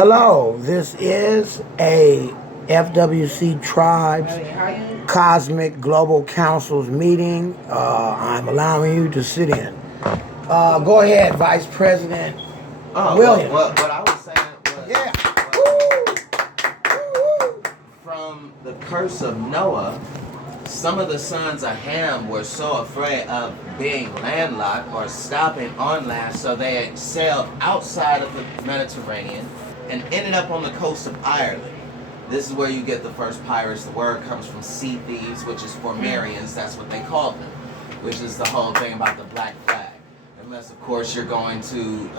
Hello, this is a FWC Tribes Cosmic Global Council's meeting. I'm allowing you to sit in. Go ahead, Vice President William. What I was saying was, Yeah. from the curse of Noah, some of the sons of Ham were so afraid of being landlocked or stopping on land, so they sailed outside of the Mediterranean and ended up on the coast of Ireland. This is where you get the first pirates. The word comes from sea thieves, which is Formarians. That's what they called them, which is the whole thing about the black flag. Unless, of course, you're going to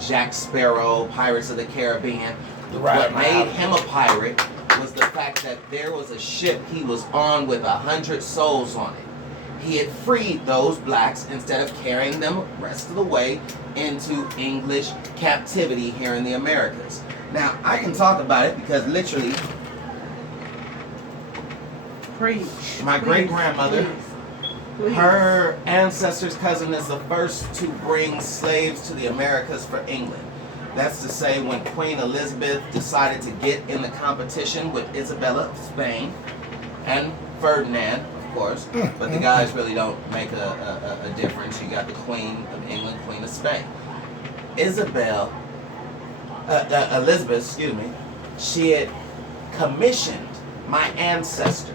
Jack Sparrow, Pirates of the Caribbean. What made him a pirate was the fact that there was a ship he was on with 100 souls on it. He had freed those blacks instead of carrying them the rest of the way into English captivity here in the Americas. Now, I can talk about it because literally, my great-grandmother, her ancestor's cousin is the first to bring slaves to the Americas for England. That's to say, when Queen Elizabeth decided to get in the competition with Isabella of Spain and Ferdinand, of course, but the guys really don't make a difference. You got the Queen of England, Queen of Spain. Elizabeth, she had commissioned my ancestor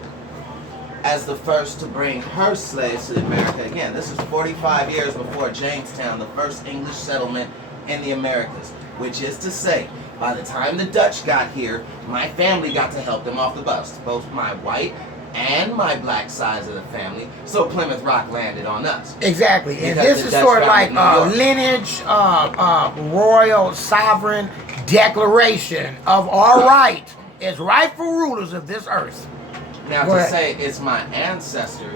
as the first to bring her slaves to America. Again, this is 45 years before Jamestown, the first English settlement in the Americas, which is to say, by the time the Dutch got here, my family got to help them off the bus, both my white and my black sides of the family, so Plymouth Rock landed on us. Exactly, and this is sort of like lineage, royal sovereign declaration of our right as rightful rulers of this earth. Now, to say it's my ancestor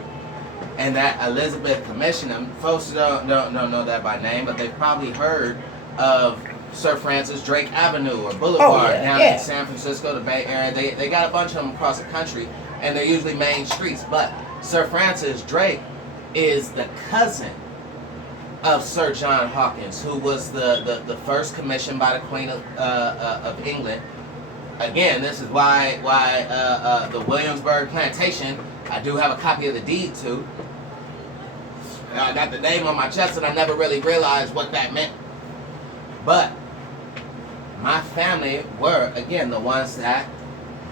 and that Elizabeth commissioned him, folks don't know that by name, but they've probably heard of Sir Francis Drake Avenue or Boulevard down in San Francisco, the Bay Area. They got a bunch of them across the country, and they're usually main streets. But Sir Francis Drake is the cousin of Sir John Hawkins, who was the first commissioned by the Queen of England. Again, this is why the Williamsburg plantation, I do have a copy of the deed to. I got the name on my chest, and I never really realized what that meant. But my family were, again, the ones that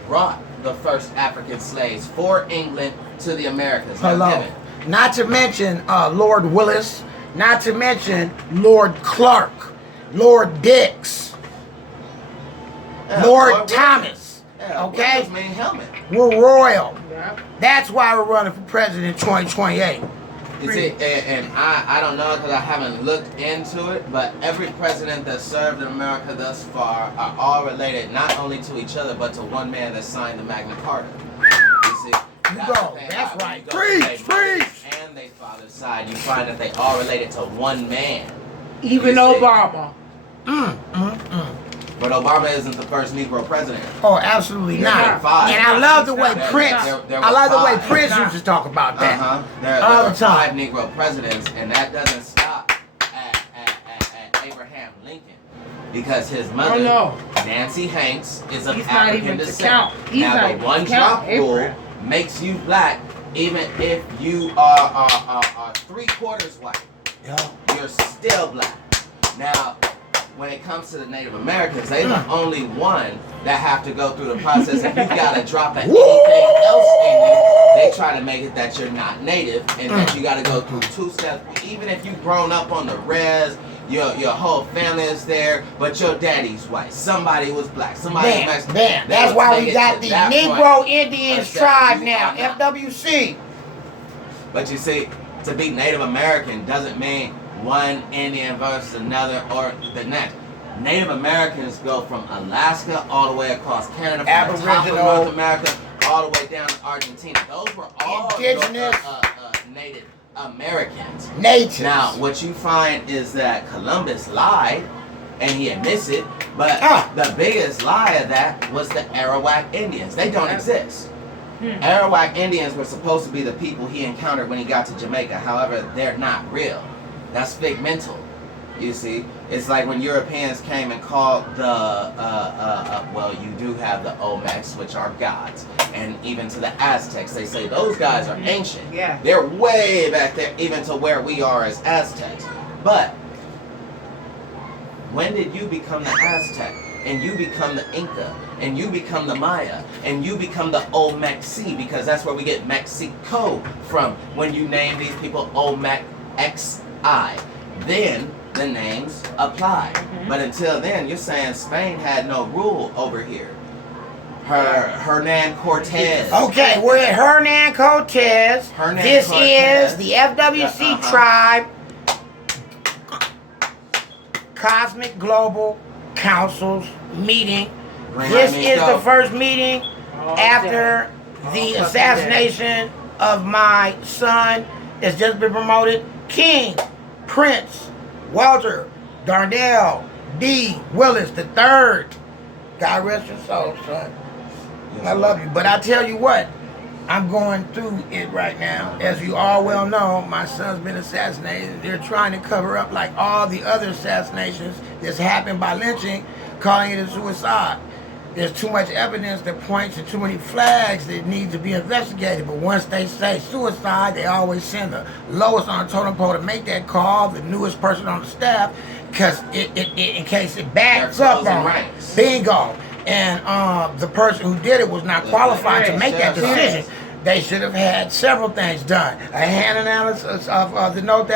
brought the first African slaves for England to the Americas. Hello. Not to mention Lord Willis, not to mention Lord Clark, Lord Dix, Lord Thomas. Okay? We're royal. That's why we're running for president 2028. You see, and I don't know because I haven't looked into it, but every president that served in America thus far are all related not only to each other, but to one man that signed the Magna Carta. You see, that's right. Preach. And their father's side, you find that they all related to one man. Even Obama. But Obama isn't the first Negro president. Oh, absolutely not. And I love the way Prince. I love the way Prince used to talk about that. There were 5 Negro presidents, and that doesn't stop at Abraham Lincoln, because his mother, Nancy Hanks, is of African descent. Now, the one-drop rule makes you black, even if you are 3/4 white. You're still black. Now, when it comes to the Native Americans, they're the only one that have to go through the process. If you've got a drop of anything else in you, they try to make it that you're not Native and that you got to go through 2 steps. Even if you've grown up on the res, your whole family is there, but your daddy's white. Somebody was black. Somebody was Mexican. That's why we got the Negro Indians tribe now, FWC. But you see, to be Native American doesn't mean one Indian versus another or the next. Native Americans go from Alaska all the way across Canada, from the top of North America all the way down to Argentina. Those were all indigenous Native Americans. Natives. Now, what you find is that Columbus lied, and he admits it, but the biggest lie of that was the Arawak Indians. They don't exist. Arawak Indians were supposed to be the people he encountered when he got to Jamaica. However, they're not real. That's figmental, you see. It's like when Europeans came and called well, you do have the Olmecs, which are gods, and even to the Aztecs, they say those guys are ancient. Yeah. They're way back there, even to where we are as Aztecs. But when did you become the Aztec? And you become the Inca, and you become the Maya, and you become the Olmec-C, because that's where we get Mexico from when you name these people Olmec X-I. Then the names apply. But until then, you're saying Spain had no rule over here. Hernan Cortez. Okay, we're at Hernan Cortez. This Cortez. is the FWC tribe, Cosmic Global Council's meeting. This is the first meeting after the assassination of my son that's just been promoted. King Prince Walter Darnell D. Willis III. God rest your soul, son. I love you. But I tell you what, I'm going through it right now. As you all well know, my son's been assassinated. They're trying to cover up like all the other assassinations that's happened by lynching, calling it a suicide. There's too much evidence that points to too many flags that need to be investigated. But once they say suicide, they always send the lowest on the totem pole to make that call, the newest person on the staff, because in case it backs up on bingo. And the person who did it was not qualified to make that decision. They should have had several things done. A hand analysis of the notes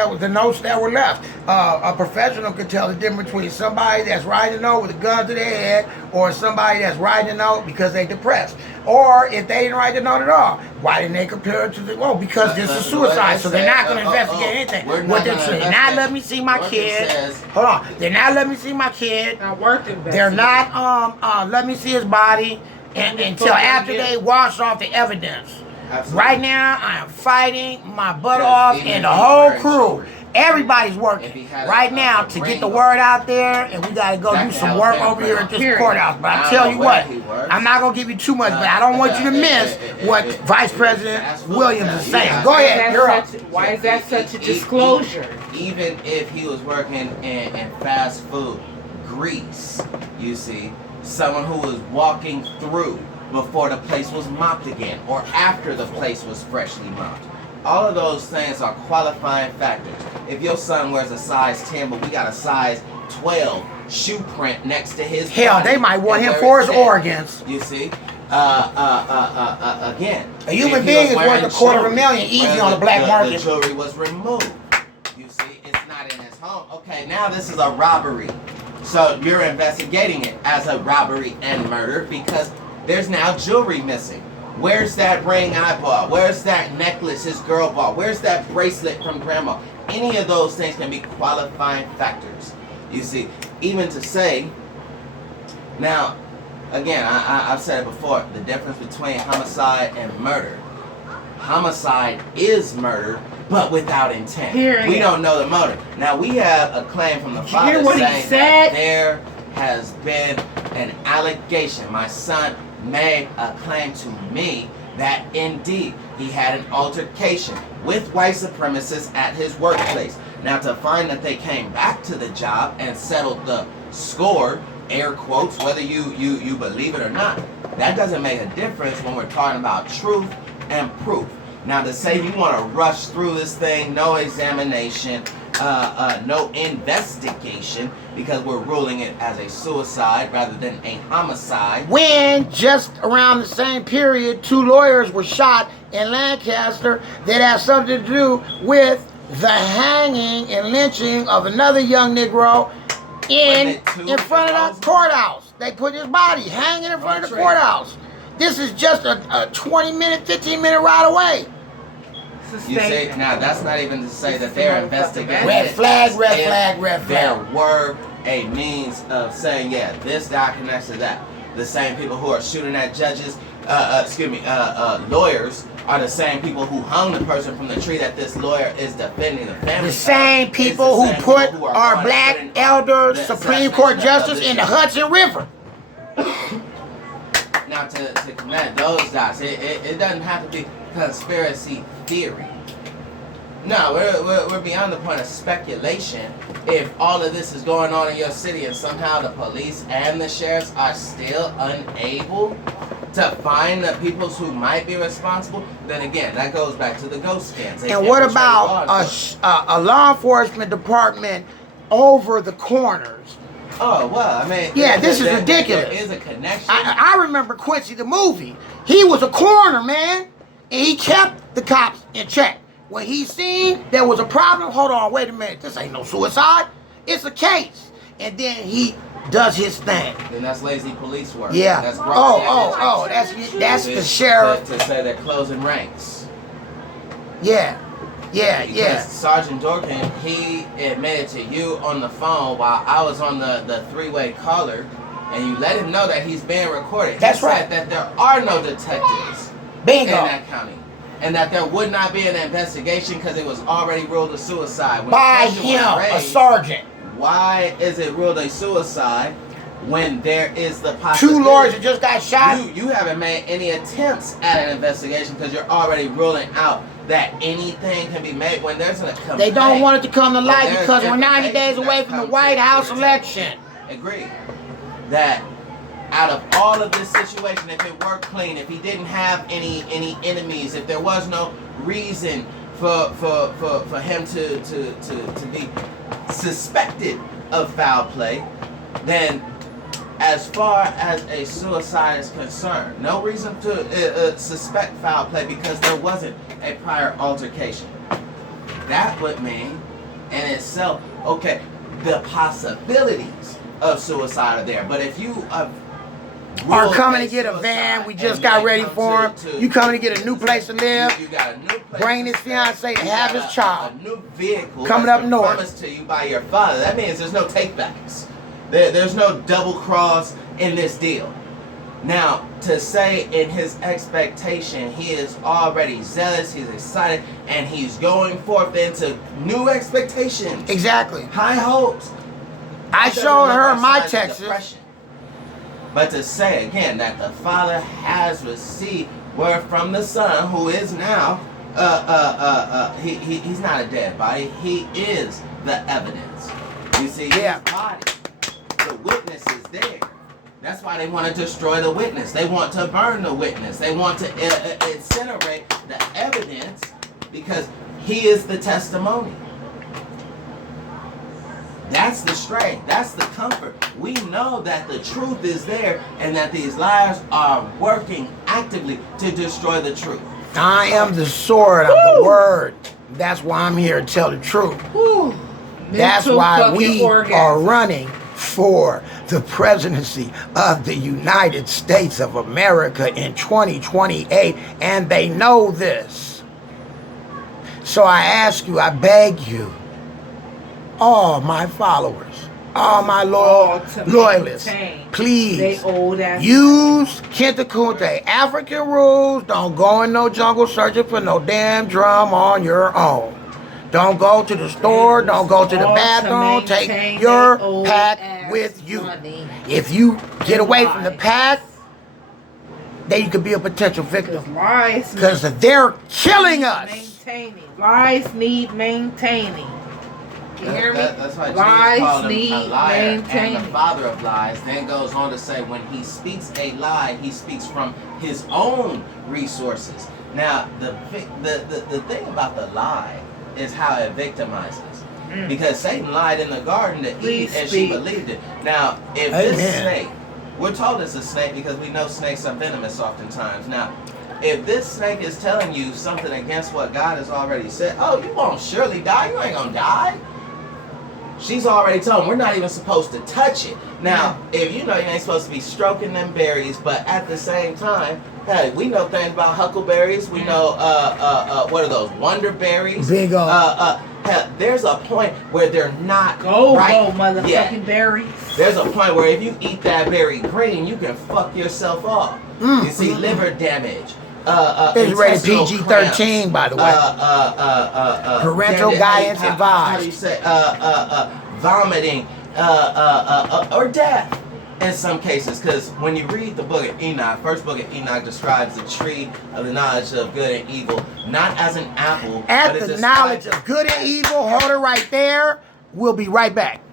that were left. A professional could tell the difference between somebody that's writing a note with a gun to their head or somebody that's writing a note because they're depressed. Or if they didn't write the note at all, why didn't they compare it to the, because this is suicide, so they're not going to investigate anything. What they're saying, not let me see my kid. Hold on. They're not let me see my kid. They're not let me see his body until after they wash off the evidence. Absolutely. Right now, I am fighting my butt off, and the whole crew, everybody's working right now to get the word out there, and we got to go do some work over here at this courthouse. But I tell you what, I'm not going to give you too much, but I don't want you to miss what Vice President Williams is saying. Go ahead, you're up. Why is that such a disclosure? Even if he was working in fast food, grease, you see, someone who was walking through before the place was mopped again, or after the place was freshly mopped. All of those things are qualifying factors. If your son wears a size 10, but we got a size 12 shoe print next to his body, they might want him for his organs. You see? Again, a human being is worth $250,000 easy on the black market. The jewelry was removed. You see, it's not in his home. Okay, now this is a robbery. So you're investigating it as a robbery and murder because there's now jewelry missing. Where's that ring I bought? Where's that necklace his girl bought? Where's that bracelet from grandma? Any of those things can be qualifying factors. You see, even to say, now, again, I've said it before, the difference between homicide and murder. Homicide is murder, but without intent. We don't know the motive. Now, we have a claim from the father saying that there has been an allegation. My son made a claim to me that indeed he had an altercation with white supremacists at his workplace. Now, to find that they came back to the job and settled the score, air quotes, whether you believe it or not, that doesn't make a difference when we're talking about truth and proof. Now, to say you want to rush through this thing, no examination, no investigation, because we're ruling it as a suicide rather than a homicide. When just around the same period, 2 lawyers were shot in Lancaster that had something to do with the hanging and lynching of another young Negro in front of the courthouse. They put his body hanging in front of the courthouse. This is just a 20-minute, 15-minute ride away. You say, now that's not even to say that they're investigating. Red flag, red flag, red flag. There were a means of saying, yeah, this guy connects to that. The same people who are shooting at judges, lawyers, are the same people who hung the person from the tree that this lawyer is defending the family. The same people who put our black elder Supreme Court justice in the Hudson River. Now, to connect those dots, it doesn't have to be conspiracy theory. No, we're beyond the point of speculation. If all of this is going on in your city and somehow the police and the sheriffs are still unable to find the people who might be responsible, then again, that goes back to the ghost scans. And what about a law enforcement department over the corners? Oh, well, I mean... Yeah, this is ridiculous. There is a connection. I remember Quincy the movie. He was a coroner, man. And he kept the cops in check. When he seen there was a problem, hold on, wait a minute, this ain't no suicide. It's a case. And then he does his thing. Then that's lazy police work. Yeah. That's That's the sheriff. To say they're closing ranks. Yeah. Because Sergeant Dorkin, he admitted to you on the phone while I was on the three-way caller, and you let him know that he's being recorded. That's he right. Said that there are no detectives Bingo. in that county, and that there would not be an investigation because it was already ruled a suicide. When By the question him, was a raised, sergeant. why is it ruled a suicide when there is the possibility? 2 lawyers that just got shot. You haven't made any attempts at an investigation because you're already ruling out that anything can be made when there's a complaint. They don't want it to come to light There's because we're 90 days information away that from the comes White to House the election. Agree. That out of all of this situation, if it worked clean, if he didn't have any enemies, if there was no reason for him to be suspected of foul play, then as far as a suicide is concerned, no reason to suspect foul play because there wasn't a prior altercation. That would mean in itself, okay, the possibilities of suicide are there. But if you Are coming to get a van, we just got ready for him. You coming to get a new place to live, you got a new place bring his fiance to have his child. A new vehicle Coming that's up been north. promised to you by your father. That means there's no takebacks. There's no double cross in this deal. Now, to say in his expectation, he is already zealous, he's excited, and he's going forth into new expectations. Exactly. High hopes. I showed her my Texas. But to say again that the father has received word from the son, who is now, he's not a dead body. He is the evidence. You see, Yeah. his body, the witness is there. That's why they want to destroy the witness. They want to burn the witness. They want to incinerate the evidence because he is the testimony. That's the strength. That's the comfort. We know that the truth is there and that these liars are working actively to destroy the truth. I am the sword of the word. That's why I'm here to tell the truth. Whew. That's Mental why fucking we orgasm. are running for the presidency of the United States of America in 2028, and they know this. So I ask you, I beg you, all my followers, all my loyalists, maintain please they old ass use Kenta Kunte. African rules, don't go in no jungle searching for no damn drum on your own. Don't go to the store, don't go to the all to bathroom, take maintain your they old pack ass with you. money. If you get away from the Lies. pack, then you could be a potential victim. Lies Because they're killing need us. maintaining. Lies need maintaining. You hear me? That's why Jesus Lies called him need a liar and maintaining. the father of lies. Then goes on to say when he speaks a lie, he speaks from his own resources. Now, the thing about the lie is how it victimizes. Because Satan lied in the garden to Eve Please and she speak. believed it. Now, if Amen. this snake, we're told it's a snake because we know snakes are venomous oftentimes. Now, if this snake is telling you something against what God has already said, oh, you won't surely die. You ain't gonna die. She's already told him we're not even supposed to touch it. Now, if you know you ain't supposed to be stroking them berries, but at the same time, hey, we know things about huckleberries. We know what are those wonder berries? Bingo. Hell, there's a point where they're not Go, right motherfucking yet. berries. There's a point where if you eat that berry green, you can fuck yourself off. You see liver damage. It's rated intestinal PG-13, by the way. Parental guidance How do you advised. say? Vomiting, or death. In some cases, because when you read the book of Enoch, first book of Enoch describes the tree of the knowledge of good and evil, not as an apple, At but it the describes knowledge of good and evil, hold it right there. We'll be right back.